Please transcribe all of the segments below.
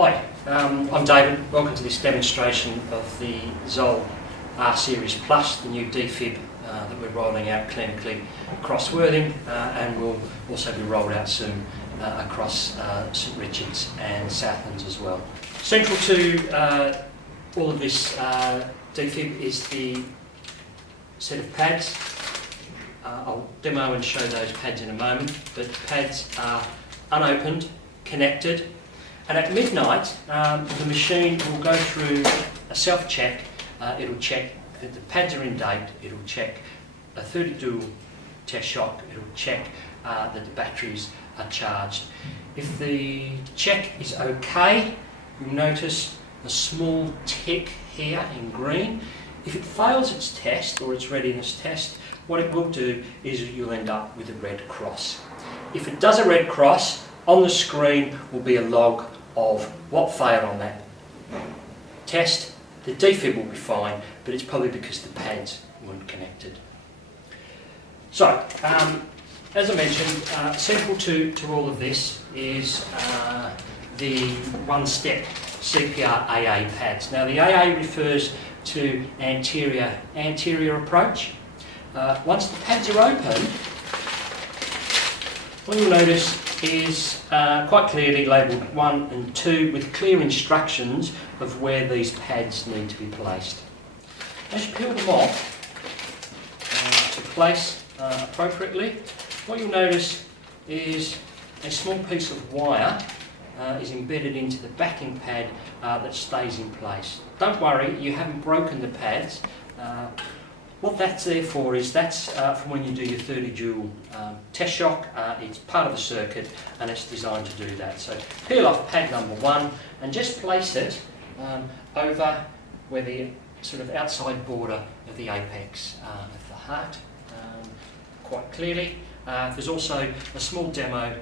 Hi, I'm David. Welcome to this demonstration of the Zoll R Series Plus, the new defib that we're rolling out clinically across Worthing and will also be rolled out soon across St Richards and Southlands as well. Central to all of this defib is the set of pads. I'll demo and show those pads in a moment, but the pads are unopened, connected, and at midnight the machine will go through a self-check. It'll check that the pads are in date, it'll check a 30 dual test shock, it'll check that the batteries are charged. If the check is okay, you'll notice a small tick here in green. If it fails its test or its readiness test, what it will do is you'll end up with a red cross. If it does a red cross, on the screen will be a log of what failed on that test. The defib will be fine, but it's probably because the pads weren't connected. So, as I mentioned, central to all of this is the one-step CPR AA pads. Now the AA refers to anterior approach. Once the pads are open, what you'll notice is quite clearly labelled 1 and 2 with clear instructions of where these pads need to be placed. As you peel them off to place appropriately, what you'll notice is a small piece of wire is embedded into the backing pad that stays in place. Don't worry, you haven't broken the pads. What that's there for is that's for when you do your 30 joule test shock. It's part of the circuit and it's designed to do that. So peel off pad number 1 and just place it over where the sort of outside border of the apex of the heart, quite clearly. There's also a small demo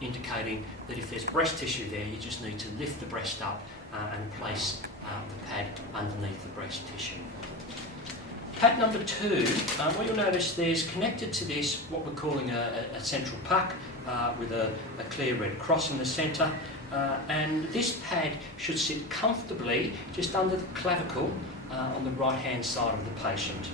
indicating that if there's breast tissue there, you just need to lift the breast up and place the pad underneath the breast tissue. Pad number 2, what you'll notice there's connected to this what we're calling a central puck with a clear red cross in the centre, and this pad should sit comfortably just under the clavicle on the right hand side of the patient.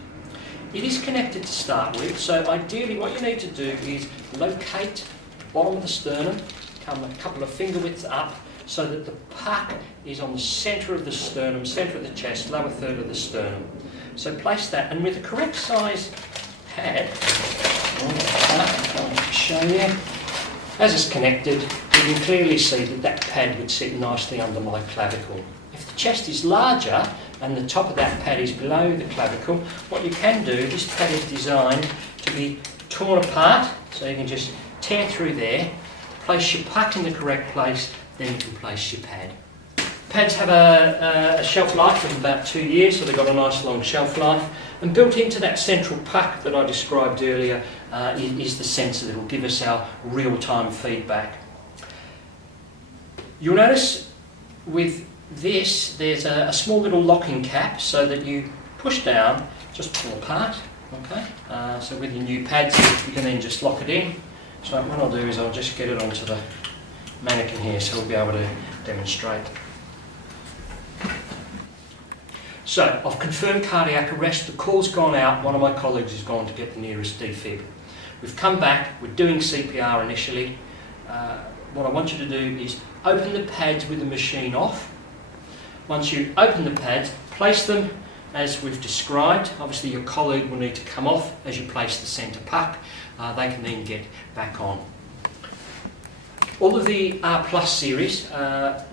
It is connected to start with, so ideally what you need to do is locate the bottom of the sternum, come a couple of finger widths up so that the puck is on the centre of the sternum, centre of the chest, lower third of the sternum. So place that, and with the correct size pad, I'll show you, as it's connected, you can clearly see that that pad would sit nicely under my clavicle. If the chest is larger and the top of that pad is below the clavicle, what you can do, this pad is designed to be torn apart, so you can just tear through there, place your puck in the correct place, then you can place your pad. Pads have a shelf life of about 2 years, so they've got a nice long shelf life. And built into that central puck that I described earlier is the sensor that will give us our real-time feedback. You'll notice with this, there's a small little locking cap so that you push down, just pull apart. Okay. So with your new pads, you can then just lock it in. So what I'll do is I'll just get it onto the mannequin here so we'll be able to demonstrate. So, I've confirmed cardiac arrest, the call's gone out, one of my colleagues has gone to get the nearest defib. We've come back, we're doing CPR initially. What I want you to do is open the pads with the machine off. Once you open the pads, place them as we've described. Obviously your colleague will need to come off as you place the centre puck. They can then get back on. All of the R Plus series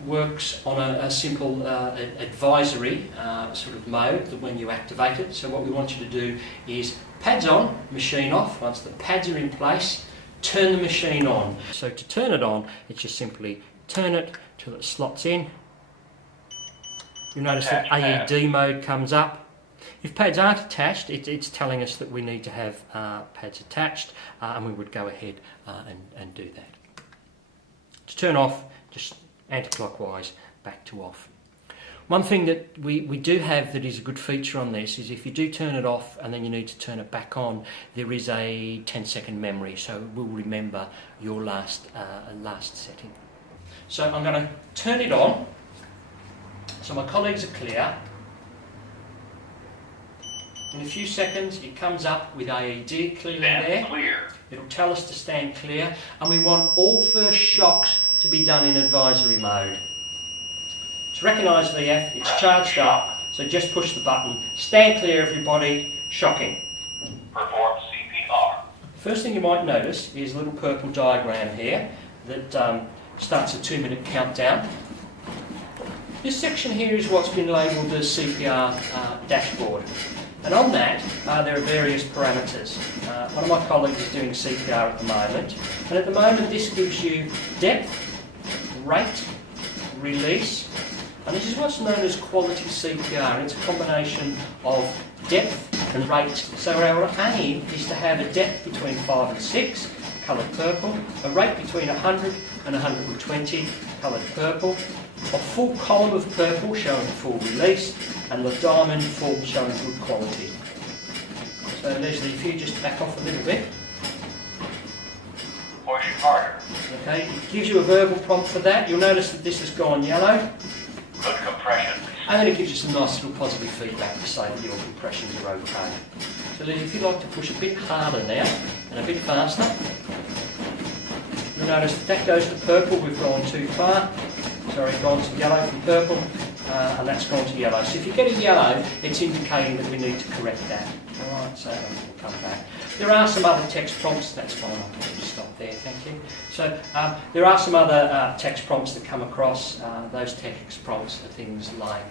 works on a simple advisory sort of mode that when you activate it. So what we want you to do is pads on, machine off. Once the pads are in place, turn the machine on. So to turn it on, it's just simply turn it till it slots in. You'll notice that AED mode comes up. If pads aren't attached, it's telling us that we need to have pads attached, and we would go ahead and do that. To turn off, just anti-clockwise, back to off. One thing that we do have that is a good feature on this is if you do turn it off and then you need to turn it back on, there is a 10-second memory, so it will remember your last setting. So I'm going to turn it on, so my colleagues are clear. In a few seconds it comes up with AED clearly there. Clear. It'll tell us to stand clear, and we want all first shocks to be done in advisory mode. It's recognised VF, it's charged up, so just push the button. Stand clear everybody, shocking. Perform CPR. First thing you might notice is a little purple diagram here that starts a 2-minute countdown. This section here is what's been labelled as CPR dashboard. And on that, there are various parameters. One of my colleagues is doing CPR at the moment. And at the moment, this gives you depth, rate, release. And this is what's known as quality CPR. It's a combination of depth and rate. So our aim is to have a depth between 5 and 6, coloured purple, a rate between 100 and 120, coloured purple, a full column of purple showing full release, and the diamond full showing good quality. So Leslie, if you just back off a little bit. Push harder. Okay, it gives you a verbal prompt for that. You'll notice that this has gone yellow. Good compression. And then it gives you some nice little positive feedback to say that your compressions are okay. So Leslie, if you'd like to push a bit harder now and a bit faster, you'll notice that goes to purple. We've gone too far. Sorry, gone to yellow from purple, and that's gone to yellow. So if you get a yellow, it's indicating that we need to correct that. Alright, so we'll come back. There are some other text prompts, that's fine, I can just stop there, thank you. So there are some other text prompts that come across. Those text prompts are things like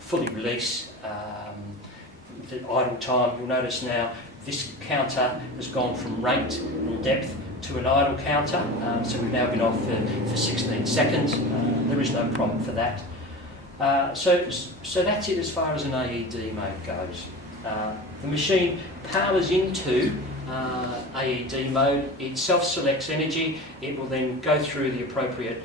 fully release, the idle time. You'll notice now this counter has gone from rate and depth to an idle counter, so we've now been off for 16 seconds. There is no prompt for that. So that's it as far as an AED mode goes. The machine powers into AED mode, it self-selects energy, it will then go through the appropriate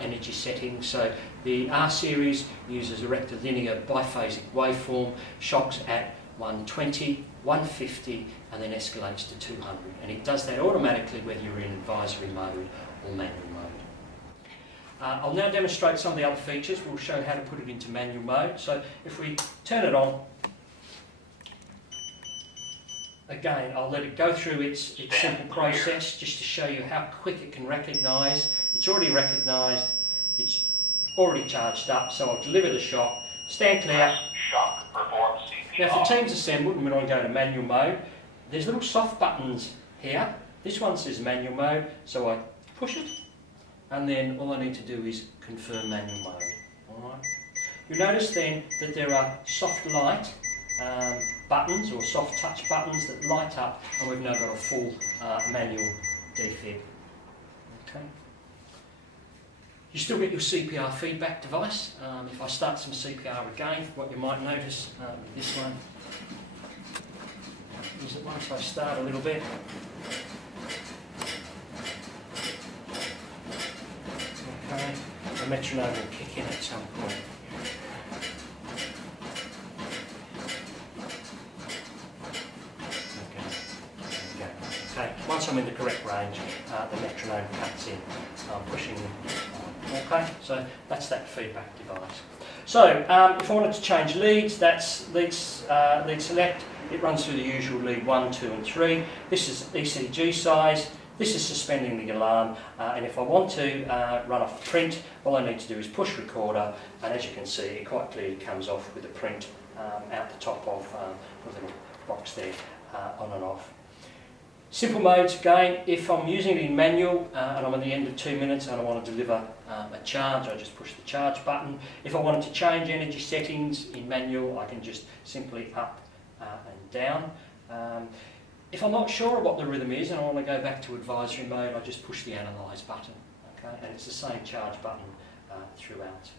energy settings. So the R series uses a rectilinear biphasic waveform, shocks at 120, 150 and then escalates to 200, and it does that automatically whether you're in advisory mode or manual mode. I'll now demonstrate some of the other features. We'll show how to put it into manual mode. So if we turn it on, again I'll let it go through its simple process just to show you how quick it can recognise. It's already recognised, it's already charged up, so I'll deliver the shock, stand clear. Shock. Perform CPR. Now if the team's assembled and we're going to go to manual mode, there's little soft buttons here. This one says manual mode, so I push it, and then all I need to do is confirm manual mode. Alright. You'll notice then that there are soft light buttons or soft touch buttons that light up, and we've now got a full manual defib. Okay. You still get your CPR feedback device. If I start some CPR again, what you might notice with this one is that once I start a little bit, okay, the metronome will kick in at some point. Okay, once I'm in the correct range, the metronome cuts in. I'm pushing. Okay, so that's that feedback device. So if I wanted to change leads, that's lead select. It runs through the usual lead 1, 2 and 3. This is ECG size. This is suspending the alarm, and if I want to run off the print, all I need to do is push recorder, and as you can see, it quite clearly comes off with a print out the top of the little box there, on and off. Simple modes, again, if I'm using it in manual and I'm at the end of 2 minutes and I want to deliver a charge, I just push the charge button. If I wanted to change energy settings in manual, I can just simply up and down. If I'm not sure what the rhythm is and I want to go back to advisory mode, I just push the analyse button, okay? And it's the same charge button throughout.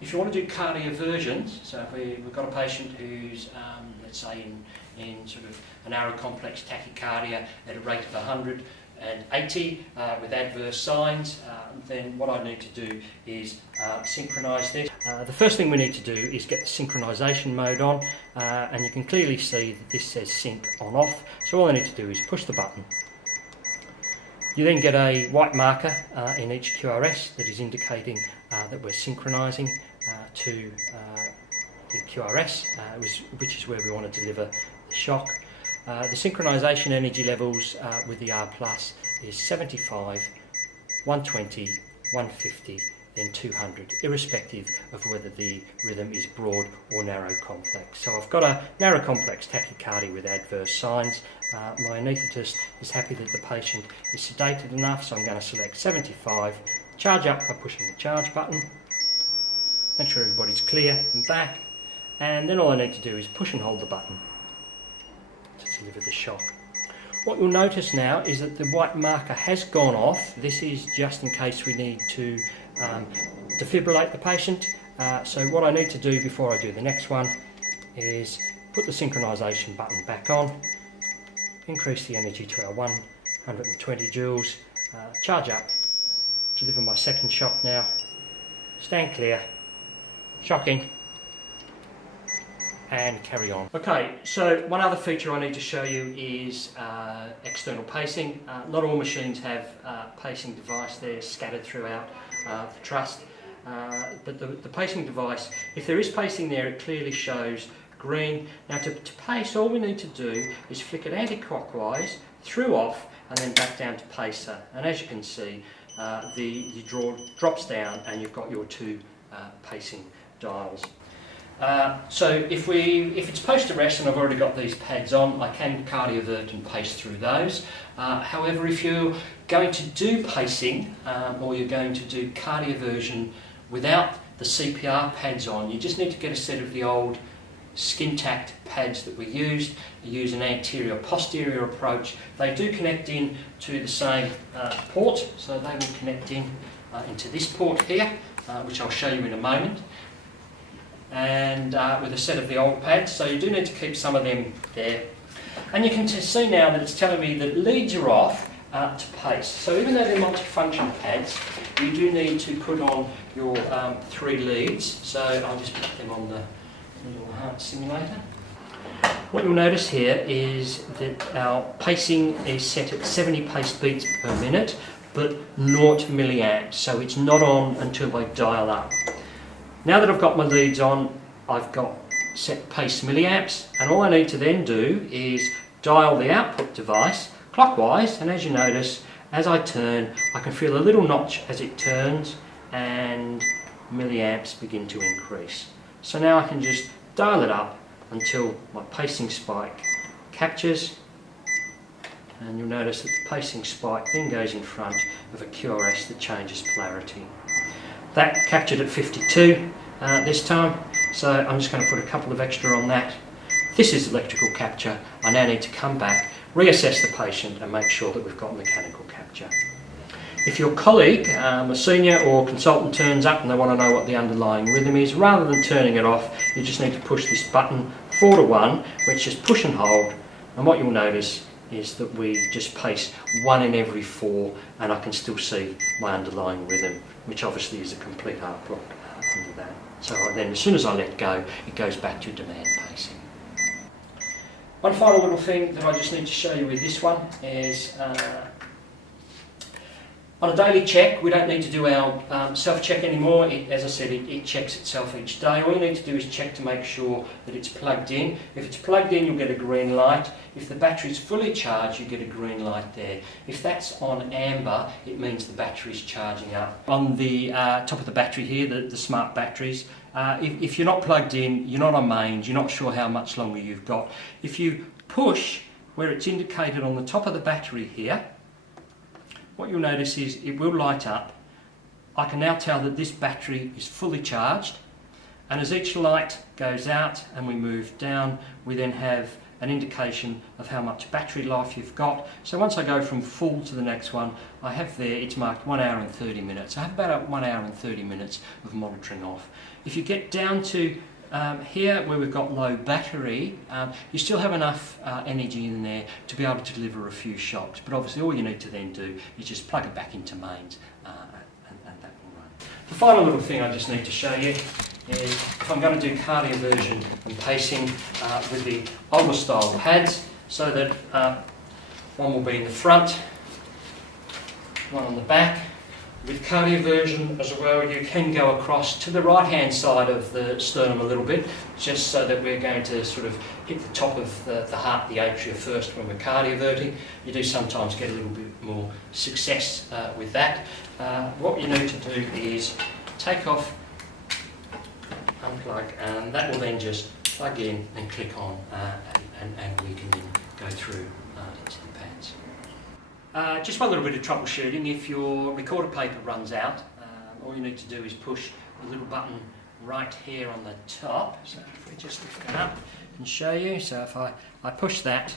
If you want to do cardioversions, so if we've got a patient who's, let's say, in sort of an narrow complex tachycardia at a rate of 180 with adverse signs, then what I need to do is synchronise this. The first thing we need to do is get the synchronisation mode on, and you can clearly see that this says sync on off, so all I need to do is push the button. You then get a white marker in each QRS that is indicating that we're synchronising to the QRS, which is where we want to deliver the shock. The synchronisation energy levels with the R Plus is 75, 120, 150, then 200, irrespective of whether the rhythm is broad or narrow complex. So I've got a narrow complex tachycardia with adverse signs. My anaesthetist is happy that the patient is sedated enough, so I'm going to select 75, charge up by pushing the charge button, make sure everybody's clear and back, and then all I need to do is push and hold the button to deliver the shock. What you'll notice now is that the white marker has gone off. This is just in case we need to defibrillate the patient. So what I need to do before I do the next one is put the synchronisation button back on, increase the energy to our 120 joules, charge up, deliver my second shock now, stand clear, shocking, and carry on. Okay, so one other feature I need to show you is external pacing. Not all machines have pacing device there scattered throughout the truss, but the pacing device, if there is pacing there, it clearly shows green. Now to pace, all we need to do is flick it anti-clockwise, through off, and then back down to pacer. And as you can see, the draw drops down and you've got your two pacing dials. So if it's post-arrest and I've already got these pads on, I can cardiovert and pace through those. However, if you're going to do pacing or you're going to do cardioversion without the CPR pads on, you just need to get a set of the old skin-tacked pads that we used. We use an anterior-posterior approach. They do connect in to the same port, so they will connect in into this port here, which I'll show you in a moment. And with a set of the old pads, so you do need to keep some of them there. And you can see now that it's telling me that leads are off to pace. So even though they're multifunction pads, you do need to put on your 3 leads. So I'll just put them on the little heart simulator. What you'll notice here is that our pacing is set at 70 pace beats per minute, but 0 milliamps, so it's not on until I dial up. Now that I've got my leads on, I've got set pace milliamps, and all I need to then do is dial the output device clockwise, and as you notice, as I turn, I can feel a little notch as it turns, and milliamps begin to increase. So now I can just dial it up until my pacing spike captures, and you'll notice that the pacing spike then goes in front of a QRS that changes polarity. That captured at 52 this time, so I'm just going to put a couple of extra on that. This is electrical capture. I now need to come back, reassess the patient and make sure that we've got mechanical capture. If your colleague, a senior or consultant, turns up and they want to know what the underlying rhythm is, rather than turning it off, you just need to push this button 4 to 1, which is push and hold, and what you'll notice is that we just pace 1 in every 4, and I can still see my underlying rhythm, which obviously is a complete heart block under that. So then as soon as I let go, it goes back to demand pacing. One final little thing that I just need to show you with this one is on a daily check, we don't need to do our self-check anymore. As I said, it checks itself each day. All you need to do is check to make sure that it's plugged in. If it's plugged in, you'll get a green light. If the battery's fully charged, you get a green light there. If that's on amber, it means the battery's charging up. On the top of the battery here, the smart batteries, if you're not plugged in, you're not on mains, you're not sure how much longer you've got. If you push where it's indicated on the top of the battery here, what you'll notice is it will light up. I can now tell that this battery is fully charged, and as each light goes out and we move down, we then have an indication of how much battery life you've got. So once I go from full to the next one, I have there, it's marked 1 hour and 30 minutes. I have about 1 hour and 30 minutes of monitoring off. If you get down to here where we've got low battery, you still have enough energy in there to be able to deliver a few shocks, but obviously all you need to then do is just plug it back into mains and that will run. The final little thing I just need to show you is if I'm going to do cardioversion and pacing with the older style pads, so that one will be in the front one on the back. With cardioversion as well, you can go across to the right hand side of the sternum a little bit, just so that we're going to sort of hit the top of the heart, the atria first when we're cardioverting. You do sometimes get a little bit more success with that. What you need to do is take off, unplug, and that will then just plug in and click on, and we can then go through into the pads. Just one little bit of troubleshooting. If your recorder paper runs out, all you need to do is push the little button right here on the top. So if we just lift it up and show you. So if I push that,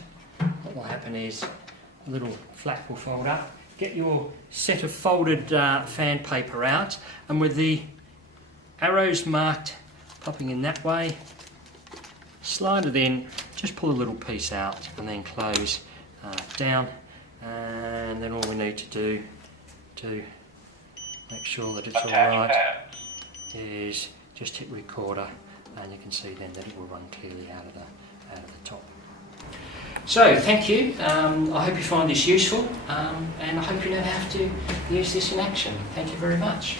what will happen is a little flap will fold up. Get your set of folded fan paper out, and with the arrows marked popping in that way, slide it in, just pull a little piece out and then close down. And then all we need to do to make sure that it's all right is just hit recorder, and you can see then that it will run clearly out of the top. So thank you. I hope you find this useful, and I hope you never have to use this in action. Thank you very much.